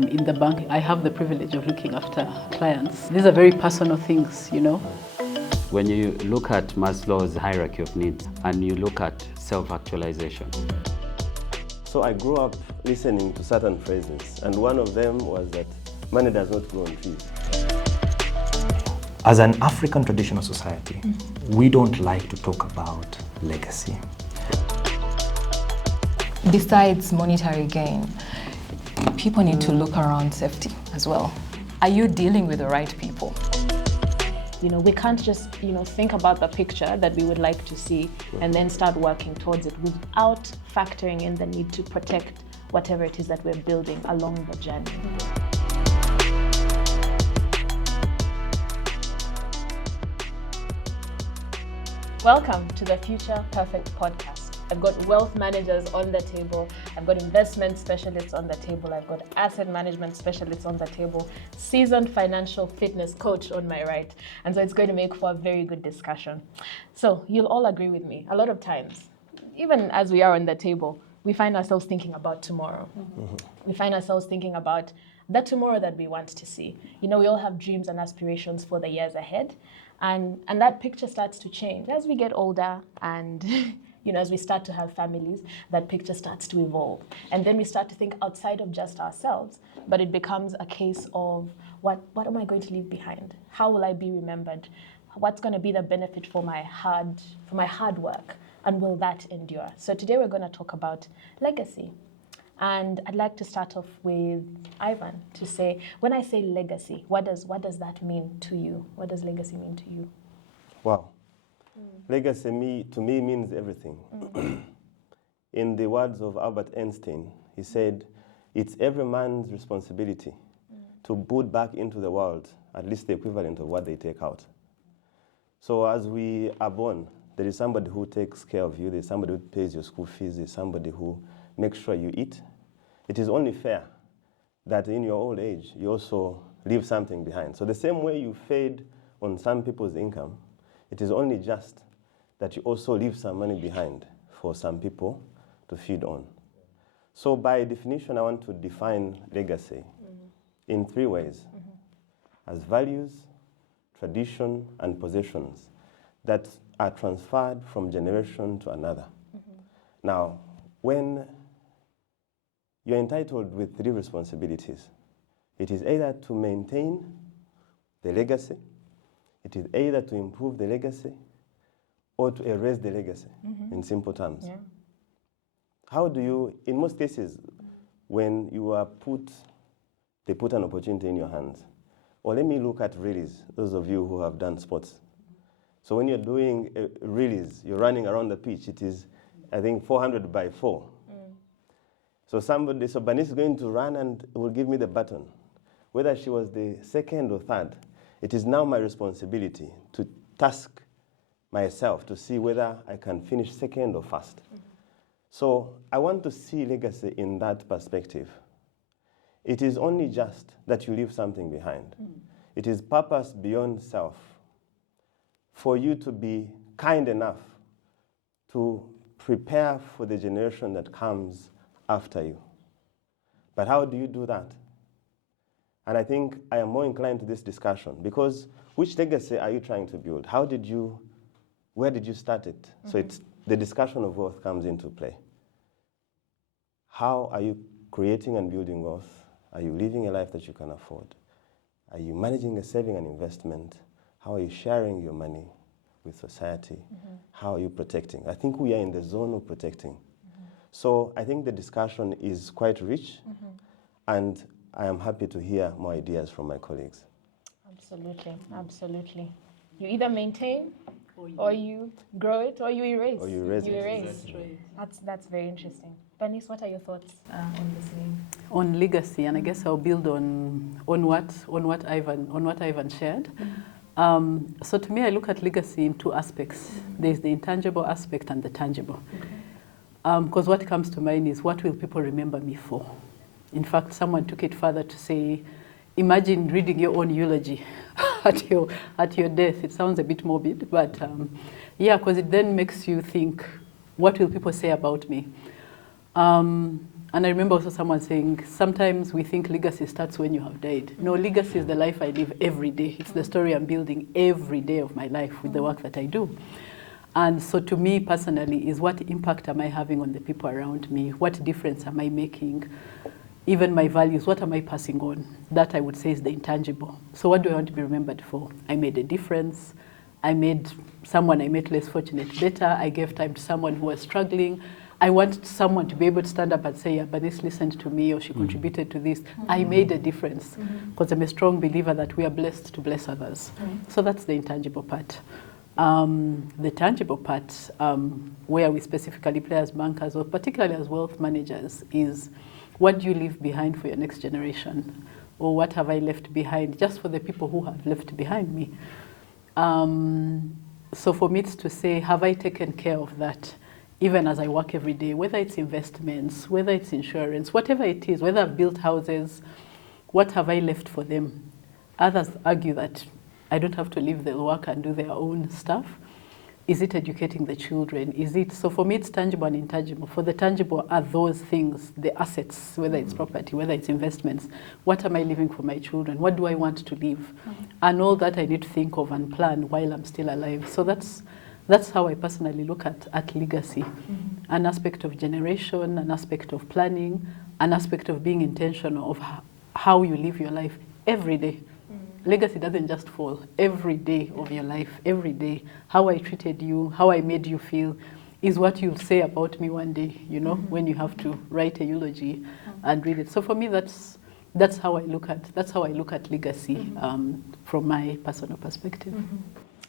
in the bank, I have the privilege of looking after clients. These are very personal things, you know. When you look at Maslow's hierarchy of needs and you look at self-actualization. So I grew up listening to certain phrases, and one of them was that money does not grow on trees. As an African traditional society, we don't like to talk about legacy. Besides monetary gain, people need to look around safety as well. Are you dealing with the right people? You know, we can't just, think about the picture that we would like to see and then start working towards it without factoring in the need to protect whatever it is that we're building along the journey. Welcome to the Future Perfect podcast. I've got wealth managers on the table. I've got investment specialists on the table. I've got asset management specialists on the table. Seasoned financial fitness coach on my right. And so it's going to make for a very good discussion. So you'll all agree with me. A lot of times, even as we are on the table, we find ourselves thinking about tomorrow. We find ourselves thinking about that tomorrow that we want to see. We all have dreams and aspirations for the years ahead. And that picture starts to change as we get older and as we start to have families, that picture starts to evolve. And then we start to think outside of just ourselves, but it becomes a case of what am I going to leave behind? How will I be remembered? What's going to be the benefit for my hard work? And will that endure? So today we're going to talk about legacy. And I'd like to start off with Ivan to say, when I say legacy, what does that mean to you? What does legacy mean to you? Wow. Legacy to me means everything. In the words of Albert Einstein, he said, it's every man's responsibility to put back into the world at least the equivalent of what they take out. So as we are born, there is somebody who takes care of you, there's somebody who pays your school fees, there's somebody who makes sure you eat. It is only fair that in your old age, you also leave something behind. So the same way you fed on some people's income, it is only just that you also leave some money behind for some people to feed on. So by definition, I want to define legacy in three ways: as values, tradition, and possessions that are transferred from generation to another. Now, when you're entitled with three responsibilities, it is either to maintain the legacy, it is either to improve the legacy, or to erase the legacy, in simple terms. Yeah. How do you, in most cases, when you are they put an opportunity in your hands. Or let me look at relays, those of you who have done sports. So when you're doing relays, you're running around the pitch, it is, I think, 400 by 4. So Bernice is going to run and will give me the baton. Whether she was the second or third, it is now my responsibility to task myself to see whether I can finish second or first. So I want to see legacy in that perspective. It is only just that you leave something behind. It is purpose beyond self for you to be kind enough to prepare for the generation that comes after you. But how do you do that? And I think I am more inclined to this discussion because which legacy are you trying to build? Where did you start it? So it's the discussion of wealth comes into play. How are you creating and building wealth? Are you living a life that you can afford? Are you managing a saving and investment? How are you sharing your money with society? How are you protecting? I think we are in the zone of protecting. So I think the discussion is quite rich, and I am happy to hear more ideas from my colleagues. Absolutely, absolutely. You either maintain, or you grow it, or you erase. Or you erase it. That's right. That's very interesting. Bernice, what are your thoughts on this name? On legacy, and I guess I'll build on what Ivan shared. So to me, I look at legacy in two aspects. There's the intangible aspect and the tangible. Because what comes to mind is, what will people remember me for? In fact, someone took it further to say, imagine reading your own eulogy at your death. It sounds a bit morbid, but because it then makes you think, what will people say about me? And I remember also someone saying, sometimes we think legacy starts when you have died. No, legacy is the life I live every day. It's the story I'm building every day of my life with the work that I do. And so to me personally is, what impact am I having on the people around me? What difference am I making? Even my values, what am I passing on? That I would say is the intangible. So what do I want to be remembered for? I made a difference. I made someone I met less fortunate better. I gave time to someone who was struggling. I want someone to be able to stand up and say, yeah, but this listened to me, or she contributed to this. I made a difference, because I'm a strong believer that we are blessed to bless others. So that's the intangible part. The tangible part, where we specifically play as bankers, or particularly as wealth managers, is what do you leave behind for your next generation? Or what have I left behind just for the people who have left behind me? So for me, it's to say, have I taken care of that? Even as I work every day, whether it's investments, whether it's insurance, whatever it is, whether I've built houses, what have I left for them? Others argue that I don't have to leave, they'll work and do their own stuff. Is it educating the children? Is it, so for me it's tangible and intangible. For the tangible are those things, the assets, whether it's property, whether it's investments. What am I leaving for my children? What do I want to leave? And all that I need to think of and plan while I'm still alive. So that's how I personally look at legacy. An aspect of generation, an aspect of planning, an aspect of being intentional of how you live your life every day. Legacy doesn't just fall. Every day of your life, every day, how I treated you, how I made you feel, is what you'll say about me one day, you know, when you have to write a eulogy and read it. So for me, that's how I look at legacy from my personal perspective.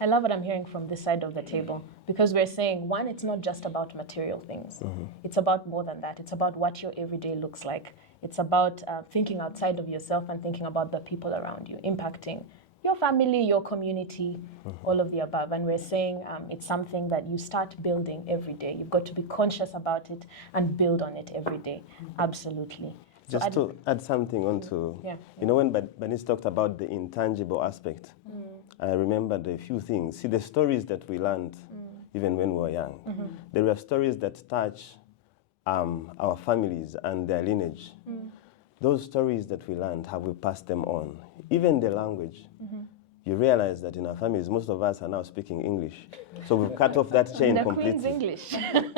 I love what I'm hearing from this side of the table, because we're saying, one, it's not just about material things. It's about more than that. It's about what your everyday looks like. It's about thinking outside of yourself and thinking about the people around you, impacting your family, your community, all of the above. And we're saying it's something that you start building every day. You've got to be conscious about it and build on it every day. Absolutely. Just to add something onto, you know, when Bernice talked about the intangible aspect, I remembered a few things. See, the stories that we learned, even when we were young, there were stories that touch our families and their lineage. Those stories that we learned, have we passed them on? Even the language. You realize that in our families, most of us are now speaking English. So we've cut off that chain the completely. Queen's English.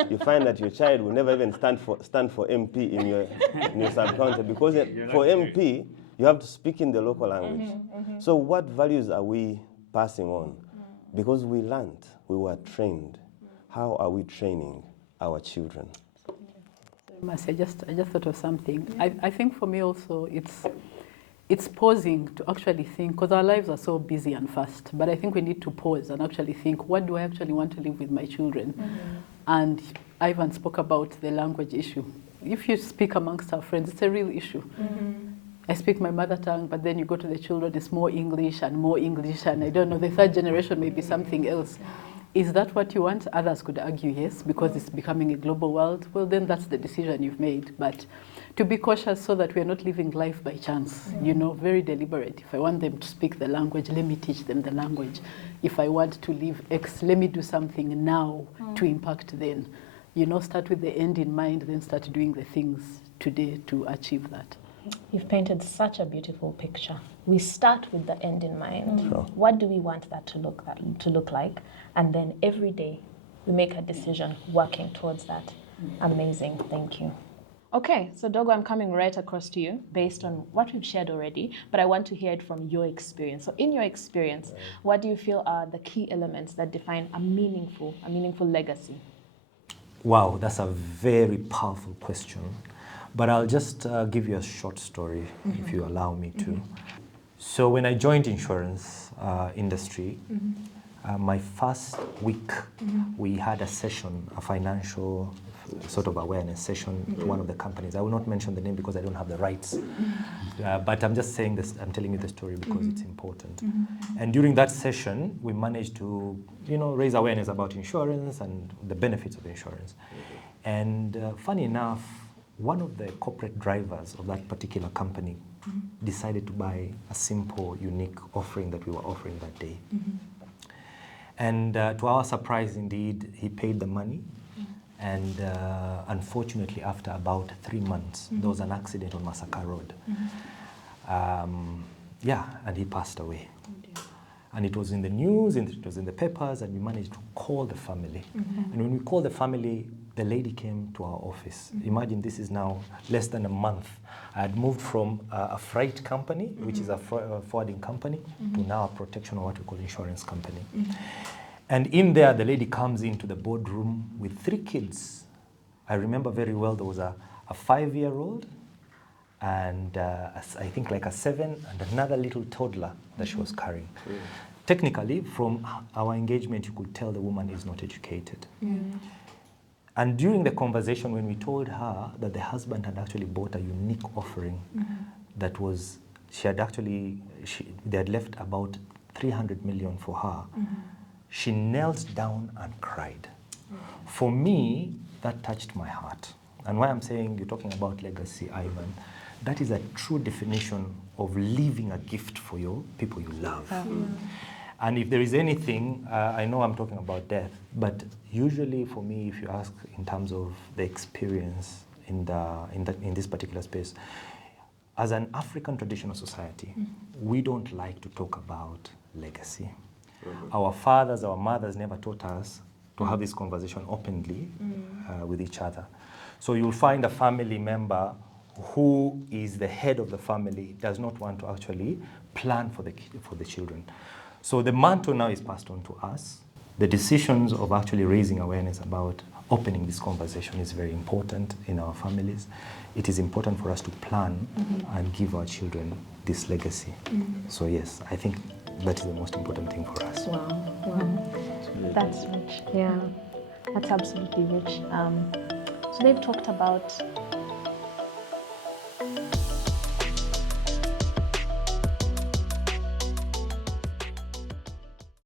You find that your child will never even stand for MP in your sub-county, because for MP, you have to speak in the local language. So what values are we passing on? Because we learned, we were trained. How are we training our children? Mercy, I just thought of something. I think for me also it's pausing to actually think, because our lives are so busy and fast, but I think we need to pause and actually think, what do I actually want to live with my children? And Ivan spoke about the language issue. If you speak amongst our friends, it's a real issue. I speak my mother tongue, but then you go to the children, it's more English, and I don't know, the third generation may be something else. Is that what you want? Others could argue yes, because it's becoming a global world. Well, then that's the decision you've made. But to be cautious so that we're not living life by chance, you know, very deliberate. If I want them to speak the language, let me teach them the language. If I want to live X, let me do something now to impact then. You know, start with the end in mind, then start doing the things today to achieve that. You've painted such a beautiful picture. We start with the end in mind. Sure. What do we want that to look like? And then every day we make a decision working towards that. Amazing. Thank you. Okay, so Dogo, I'm coming right across to you based on what we've shared already, but I want to hear it from your experience. So in your experience, what do you feel are the key elements that define a meaningful legacy? Wow, that's a very powerful question. But I'll just give you a short story, if you allow me to. So when I joined insurance industry, my first week, we had a session, a financial sort of awareness session to one of the companies. I will not mention the name because I don't have the rights. But I'm just saying this, I'm telling you the story because it's important. And during that session, we managed to, you know, raise awareness about insurance and the benefits of insurance. And funny enough, one of the corporate drivers of that particular company decided to buy a simple, unique offering that we were offering that day. And to our surprise, indeed, he paid the money And unfortunately, after about 3 months, there was an accident on Masaka Road. And he passed away. And it was in the news, and it was in the papers, and we managed to call the family. And when we called the family, the lady came to our office. Imagine, this is now less than a month. I had moved from a freight company, which is a forwarding company, to now a protection, or what we call insurance company. And in there, the lady comes into the boardroom with 3 kids. I remember very well, there was a 5-year-old, and I think like a 7, and another little toddler that she was carrying. Technically, from our engagement, you could tell the woman is not educated. And during the conversation, when we told her that the husband had actually bought a unique offering that was, they had left about 300 million for her, she knelt down and cried. For me, that touched my heart. And why I'm saying you're talking about legacy, Ivan, that is a true definition of leaving a gift for your people you love. And if there is anything, I know I'm talking about death, but usually for me, if you ask in terms of the experience in this particular space, as an African traditional society, we don't like to talk about legacy. Our fathers, our mothers never taught us to have this conversation openly with each other. So you'll find a family member who is the head of the family does not want to actually plan for the children. So the mantle now is passed on to us. The decisions of actually raising awareness about opening this conversation is very important in our families. It is important for us to plan and give our children this legacy. So yes, I think that is the most important thing for us. Wow. That's rich. Yeah, that's absolutely rich. So they've talked about